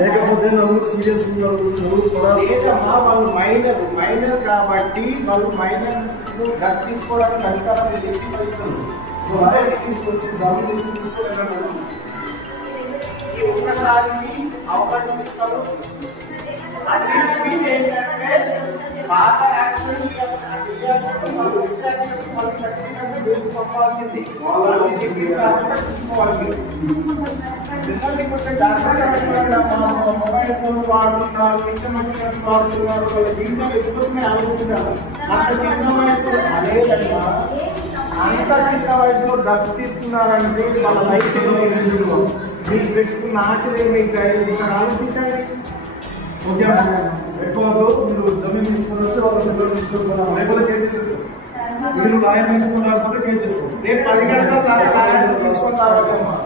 లేకపోతే నలుగురు సీరియస్ ఉన్నారు, లేదమ్మా వాళ్ళు మైనర్ కాబట్టి వాళ్ళు మైనర్ డ్రగ్ తీసుకోవడానికి అధికారం తీసుకొచ్చి జామీన్ తీసుకోలేదు. ఈ ఒక్కసారికి అవకాశం ఇస్తారు. అది ఏంటంటే బాగా యాక్షన్ పంపాల్సింది మొబైల్ ఫోన్ వాడుతున్నారు, ఇష్టం వచ్చినట్టు వాడుతున్నారు, వాళ్ళ జీవితం ఎదుగుతున్నాయి ఆలోచించాలి. అంత చిన్న వయసు అదేదమ్మా, అంత చిన్న వయసులో డ్రగ్స్ తీసుకున్నారంటే వాళ్ళ లైఫ్ మీకు పెట్టుకున్న ఆశలు మీకు ఆలోచించండి. ఓకే ఎక్కువ మీరు జమీన్ తీసుకుని వచ్చి వాళ్ళ పిల్లలు తీసుకుంటున్నారు, లేకపోతే కేసు చేస్తారు. మీరు లాయర్ తీసుకుని రాకపోతే కేసు చేస్తారు. నేను 10 గంటల తీసుకొని రావద్దమ్మా.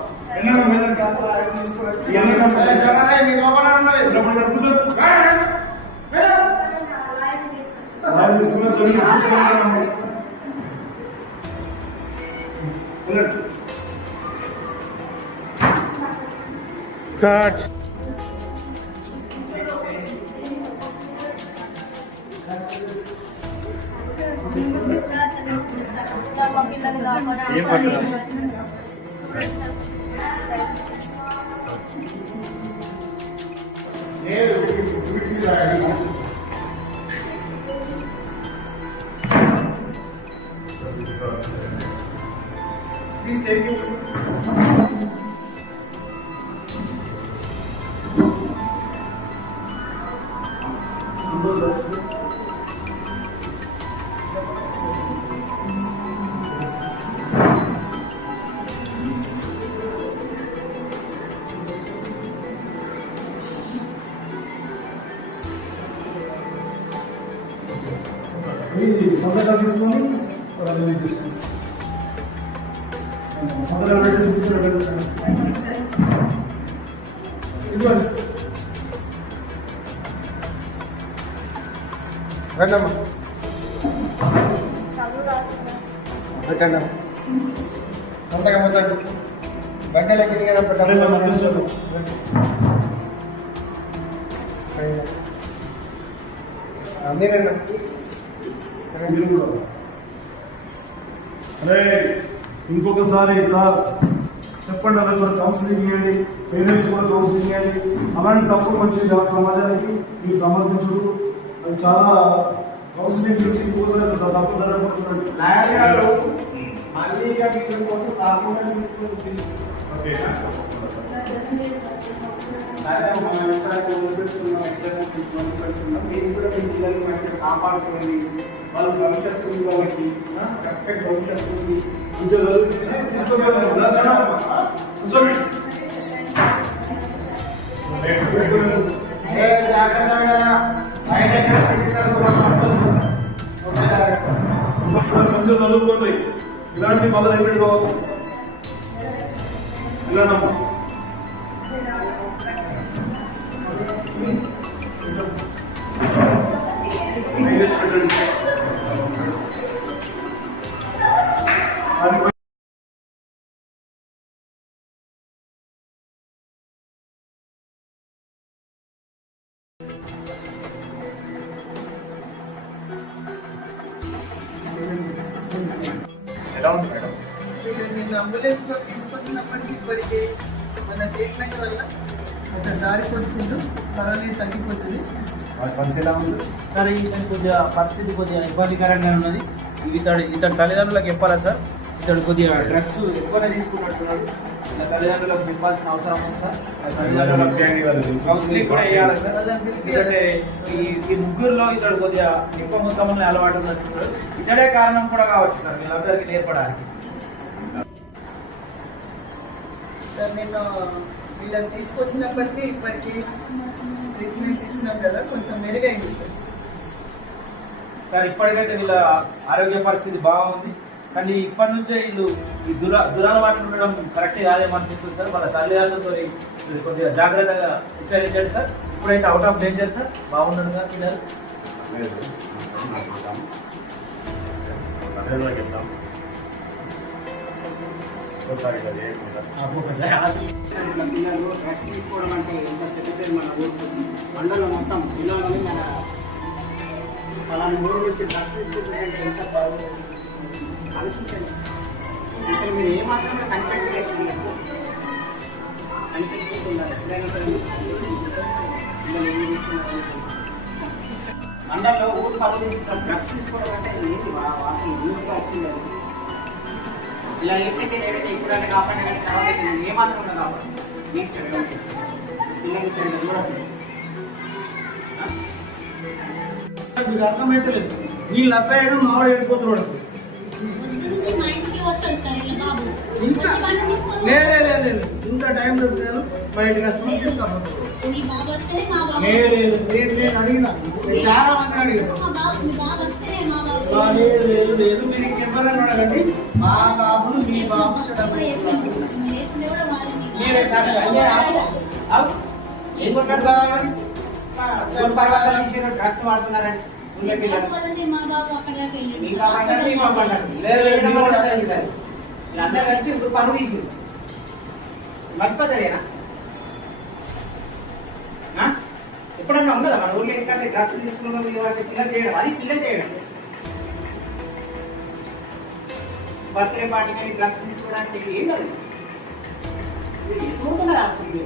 కట్ ఏం పట్టు Please take it. సంతకాలు తీసుకొని సంతకాలు పెట్టి రండమ్మా, పెట్టండి. సంతకం పెట్టండి. గంటలకి పెట్టండి. మీరండి. అరే ఇంకొకసారి సార్ చెప్పండి, అలాగే కౌన్సిలింగ్ ఇవ్వండి, పేరెంట్స్ కూడా కౌన్సిలింగ్ ఇవ్వండి. అలాంటి తప్పుడు మంచి సమాజానికి మీకు సమర్థించు. అది చాలా కౌన్సిలింగ్ ఇచ్చి ఇంకోసారి తప్పు జరగబడుతుంది. మళ్ళీ కోసం కాకుండా మీరు కూడా మీ పిల్లల్ని మంచిగా కాపాడుకోండి. వాళ్ళు భవిష్యత్తు ఉంది కాబట్టి కరెక్ట్ భవిష్యత్తు ఉంది. మంచిగా చదువుకోండి. ఇలాంటి మళ్ళీ రిపీట్ కావాలి. ఇలానమ్మా నేను అంబులెన్స్ లో తీసుకొచ్చినప్పటికీ ఇప్పటికే మన ట్రీట్మెంట్ వల్ల ఒక దారి వచ్చింది, పర్వాలేదు తగ్గిపోతుంది. సార్ ఇతను కొద్దిగా పరిస్థితి కొద్దిగా ఇబ్బందికరంగా ఉన్నది. ఇతని తల్లిదండ్రులకు చెప్పాలా సార్? ఇతడు కొద్దిగా డ్రగ్స్ ఎక్కువనే తీసుకున్నట్టున్నాడు. ఇలా తల్లిదండ్రులకు చెప్పాల్సిన అవసరం ఉంది సార్. తల్లిదండ్రులకు కౌన్సిలింగ్ కూడా వేయాలి సార్. ఎందుకంటే ఈ ముగ్గురులో ఇతడు కొద్దిగా ఎక్కువ మొత్తంలో అలవాటు ఉన్నట్టున్నాడు. ఇతడే కారణం కూడా కావచ్చు సార్ వీళ్ళందరికీ నేర్పడానికి. సార్ నేను వీళ్ళని తీసుకొచ్చినప్పటికీ ఇప్పటికీ ట్రీట్మెంట్ ఇచ్చినాం కదా, కొంచెం మెరుగైంది సార్. ఇప్పటికైతే వీళ్ళ ఆరోగ్య పరిస్థితి బాగుంది, కానీ ఇప్పటి నుంచే వీళ్ళు ఈ దురలవాట్లు ఉండడం కరెక్ట్ కాదేమనిపిస్తుంది సార్. వాళ్ళ తల్లిదండ్రులతో కొద్దిగా జాగ్రత్తగా హెచ్చరించండి సార్. ఇప్పుడైతే అవుట్ ఆఫ్ డేంజర్ సార్. బాగున్నాడు సార్ పిల్లలు. తల్లిదండ్రులకు చెప్తాం ఒకసారి కదా చేయకుండా. ఇట్లా పిల్లలు డ్రగ్స్ తీసుకోవడం అంటే ఎంత చెప్తే మన ఊరు మండలం మొత్తం పిల్లలని మన అలాంటి ఊరు నుంచి డ్రగ్స్ తీసుకుంటే ఎంత ఆలోచించండి. ఇక్కడ మీరు ఏమాత్రమే కనిపెట్టలేదు కనిపెట్టుకుంటున్నారు ఎప్పుడైనా సరే పిల్లలు ఏం చేస్తున్నారు మండలంలో ఊరు పనులు తీసుకుంటారు డ్రగ్స్ తీసుకోవడం అంటే ఏంటి వాటి న్యూస్గా వచ్చింది ఇలా వేసైతే నేనైతే ఇప్పుడైనా కాపాడే కానీ తర్వాత అయితే నేను ఏమాత్రం ఉన్నా కాబట్టి మీ ఇష్టం ఏమంటే పిల్లలు సరిగ్గా చూడచ్చు మీకు అర్థమైతలేదు వీళ్ళు అబ్బాయి మావాడు వెళ్ళిపోతున్నాడు మా ఇంటికి వస్తాడు సార్ ఇలా బాబు ఇంకా బండి తీసుకొని లేదు ఇంత టైం దొరుకుతాను మా ఇంటికి వస్తాను తీసుకపోతాను మీ బాబు వస్తేనే మా బాబు నేను అడిగిన చాలా మంది అడిగాను మా బాబు మీ బాబు వస్తేనే మా బాబు లేదు మీరు ఇంకెవ్వరని అడగండి మా బాబు మీ బాబు అప్పుడే చెప్పాను. మీరు ఎప్పుడు కూడా వాళ్ళని మీరే సార్ అయ్యే ఏం కొట్టాడు డ్రగ్స్ వాడుతున్నారండి ఉండే పిల్లలు వాళ్ళని మా బాబు అక్కడ వెళ్ళి మీ బాబు అంటారు మీ బాబు అంటారు వీళ్ళందరూ కలిసి ఇప్పుడు పనులు తీసుకుంది మర్చిపోతారేనా ఎప్పుడన్నా ఉండదా మన ఊళ్ళో ఏంటంటే డ్రగ్స్ తీసుకున్నాం పిల్లలు చేయడం అది పిల్లలు చేయడం బర్త్డే పార్టీ కానీ డ్రగ్స్ తీసుకోవడానికి ఏంటది ఎప్పుడు ఉండదు అసలు